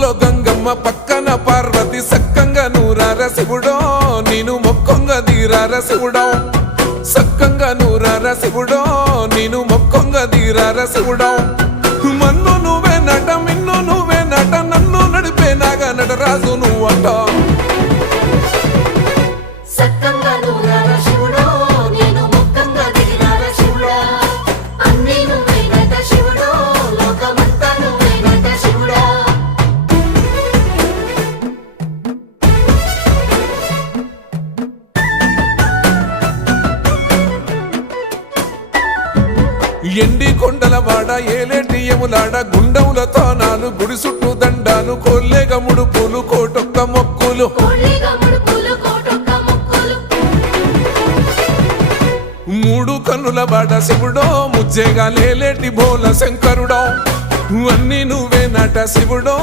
ముక్కుల్లో గంగమ్మ పక్కన పార్వతి సక్కంగా నూరార శివుడో నేను మొక్కంగా దీరార శివుడో సక్కంగా నూరార శివుడో నేను మొక్కంగా దీరార శివుడో మన్ను నువ్వే నట మిన్ను నువ్వే నట నన్ను నడిపే నాగా నటరాజు నువ్వంట ఎండి కొండల వాడ ఏలేటి యములాడ గుండములతో నాలు గుడి చుట్టూ దండాలు కోల్లేగ ముడుపులు కోటొక్క మొక్కులు మూడు కన్నుల వాడ శివుడో ముజ్జేగా లేలేటి బోల శంకరుడో అన్నీ నువ్వే నట శివుడో